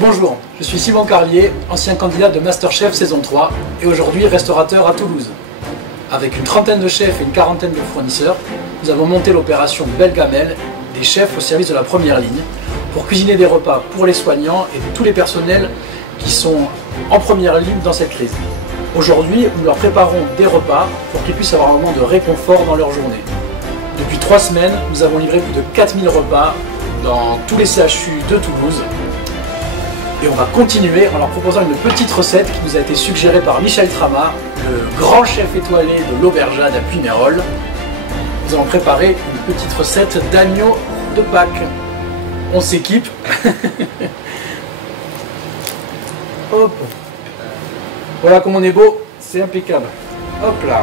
Bonjour, je suis Simon Carlier, ancien candidat de Masterchef saison 3 et aujourd'hui restaurateur à Toulouse. Avec une trentaine de chefs et une quarantaine de fournisseurs, nous avons monté l'opération Belle Gamelle, des chefs au service de la première ligne, pour cuisiner des repas pour les soignants et tous les personnels qui sont en première ligne dans cette crise. Aujourd'hui, nous leur préparons des repas pour qu'ils puissent avoir un moment de réconfort dans leur journée. Depuis 3 semaines, nous avons livré plus de 4000 repas dans tous les CHU de Toulouse. Et on va continuer en leur proposant une petite recette qui nous a été suggérée par Michel Trama, le grand chef étoilé de l'Aubergeade à Puymérols. Nous allons préparer une petite recette d'agneau de Pâques. On s'équipe. Hop. Voilà comme on est beau, c'est impeccable. Hop là.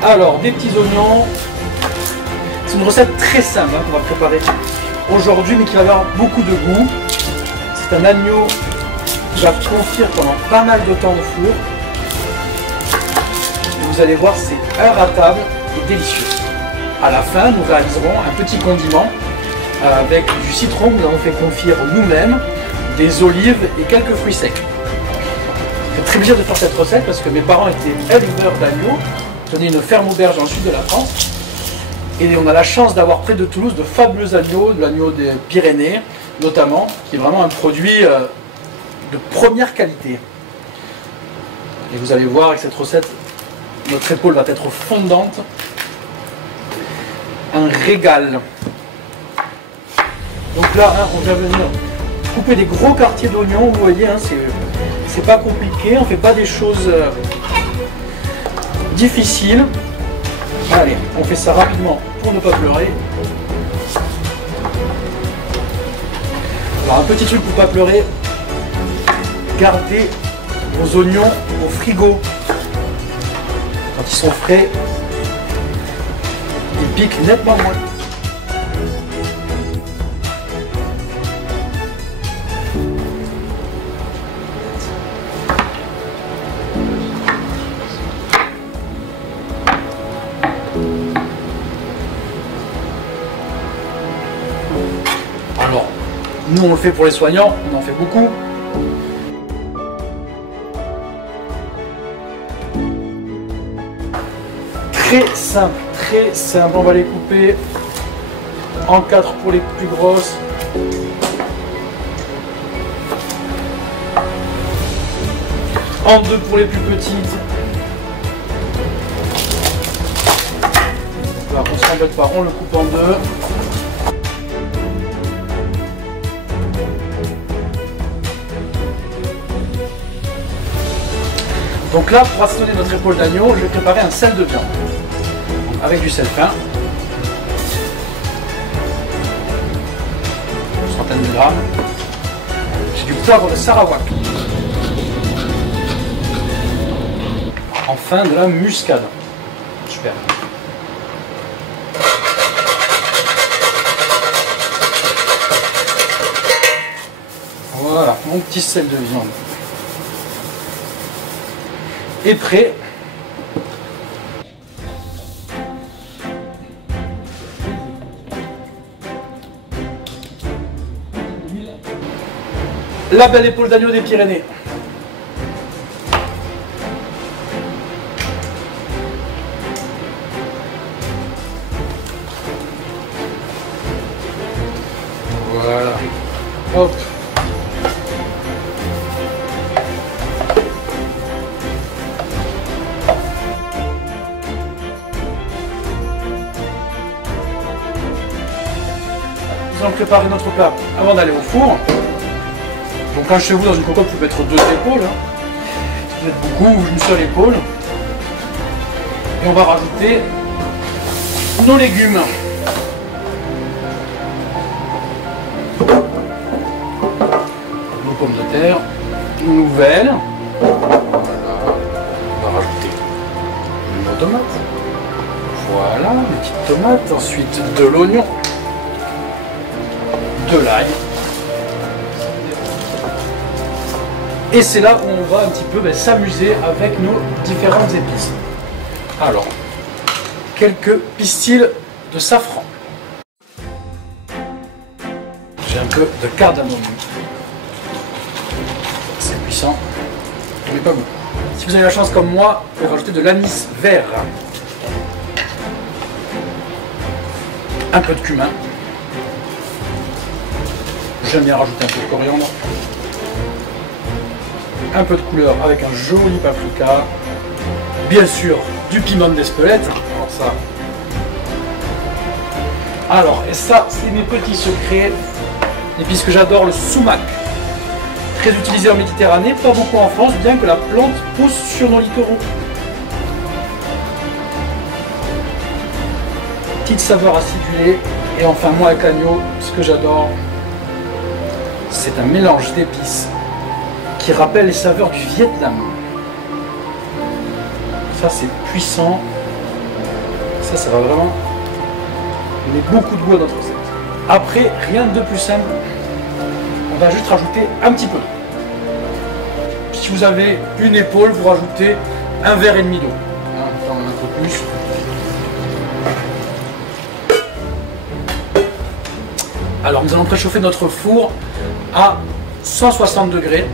Alors, des petits oignons, c'est une recette très simple qu'on va préparer aujourd'hui, mais qui va avoir beaucoup de goût. C'est un agneau qui va confire pendant pas mal de temps au four. Et vous allez voir, c'est imratable et délicieux. À la fin, nous réaliserons un petit condiment avec du citron que nous avons fait confire nous-mêmes, des olives et quelques fruits secs. C'est très plaisir de faire cette recette parce que mes parents étaient éleveurs d'agneaux. Tenait une ferme auberge dans le sud de la France et on a la chance d'avoir près de Toulouse de fabuleux agneaux, de l'agneau des Pyrénées notamment, qui est vraiment un produit de première qualité. Et vous allez voir avec cette recette, notre épaule va être fondante, un régal. Donc là, on va venir couper des gros quartiers d'oignons, vous voyez, c'est pas compliqué, on ne fait pas des choses difficile. Allez, on fait ça rapidement pour ne pas pleurer. Alors un petit truc pour ne pas pleurer, gardez vos oignons au frigo. Quand ils sont frais, ils piquent nettement moins. Alors, nous on le fait pour les soignants, on en fait beaucoup. Très simple, on va les couper en 4 pour les plus grosses. En 2 pour les plus petites. Là, on s'embête pas, on le coupe en 2. Donc là, pour assaisonner notre épaule d'agneau, je vais préparer un sel de viande. Avec du sel fin. Une centaine de grammes. J'ai du poivre de Sarawak. Enfin, de la muscade. Super. Voilà, mon petit sel de viande est prêt. La belle épaule d'agneau des Pyrénées. Voilà. Hop. Nous allons préparer notre plat avant d'aller au four. Donc là chez vous dans une cocotte, vous pouvez mettre 2 épaules. Si vous êtes beaucoup, une seule épaule. Et on va rajouter nos légumes. Nos pommes de terre, une nouvelle. Voilà. On va rajouter nos tomates. Voilà, une petite tomate. Ensuite de l'oignon, de l'ail. Et c'est là où on va un petit peu s'amuser avec nos différentes épices. Alors, quelques pistils de safran. J'ai un peu de cardamome. C'est puissant, mais pas beaucoup. Si vous avez la chance comme moi, vous pouvez rajouter de l'anis vert. Un peu de cumin. J'aime bien rajouter un peu de coriandre. Un peu de couleur avec un joli paprika. Bien sûr, du piment d'Espelette. Alors, et ça, c'est mes petits secrets. L'épice que j'adore, le sumac. Très utilisé en Méditerranée, pas beaucoup en France, bien que la plante pousse sur nos littoraux. Petite saveur acidulée. Et enfin, moi avec l'agneau, ce que j'adore, c'est un mélange d'épices qui rappelle les saveurs du Vietnam. Ça, c'est puissant. Ça va vraiment donner beaucoup de goût à notre recette. Après, rien de plus simple. On va juste rajouter un petit peu d'eau. Si vous avez une épaule, vous rajoutez un verre et demi d'eau. Un peu plus. Alors, nous allons préchauffer notre four à 160 degrés.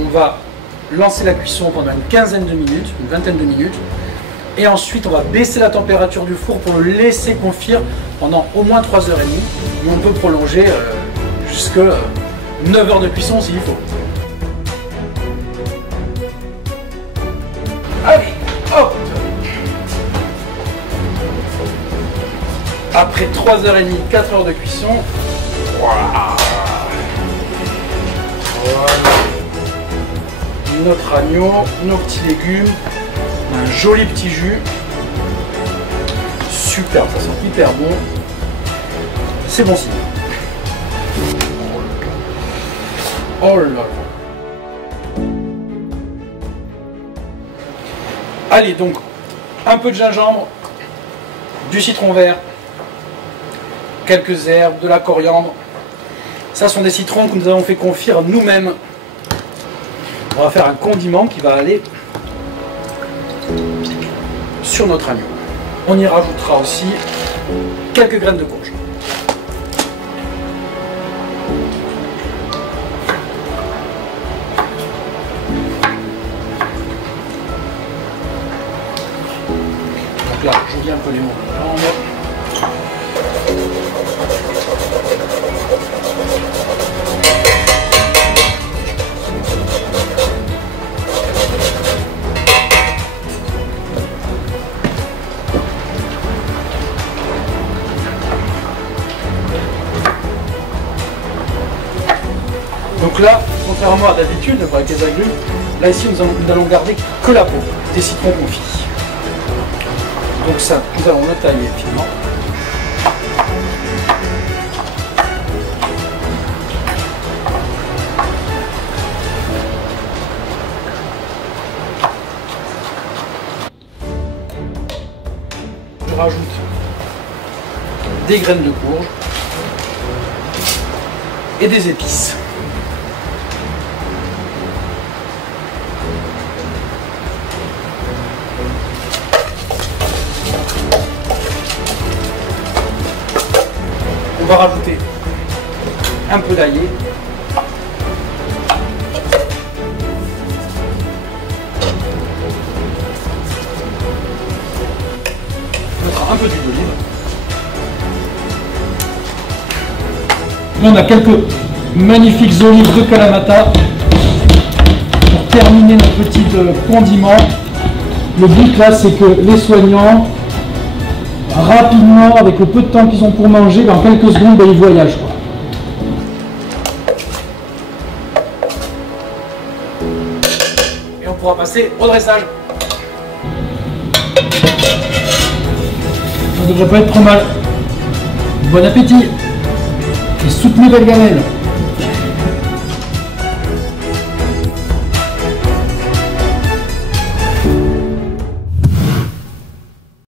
On va lancer la cuisson pendant une quinzaine de minutes, une vingtaine de minutes. Et ensuite, on va baisser la température du four pour le laisser confire pendant au moins 3h30. Mais on peut prolonger jusque 9 heures de cuisson s'il faut. Allez, hop! Après 3h30, 4 heures de cuisson, voilà. Notre agneau, nos petits légumes, un joli petit jus. Super, ça sent hyper bon. C'est bon signe. Oh là là. Allez, donc, un peu de gingembre, du citron vert, quelques herbes, de la coriandre. Ça sont des citrons que nous avons fait confire nous-mêmes. On va faire un condiment qui va aller sur notre agneau. On y rajoutera aussi quelques graines de courge. Donc là, je viens un peu les mots. Donc là, contrairement à d'habitude avec les agrumes, là ici nous allons garder que la peau des citrons confits. Donc ça, nous allons le tailler finement. Je rajoute des graines de courge et des épices. On va rajouter un peu d'ail. Un peu d'huile d'olive. Là, on a quelques magnifiques olives de Kalamata pour terminer notre petit condiment. Le but là, c'est que les soignants, rapidement, avec le peu de temps qu'ils ont pour manger, dans quelques secondes, ils voyagent. Et on pourra passer au dressage. Ça ne devrait pas être trop mal. Bon appétit et soutenez Belle Gamelle.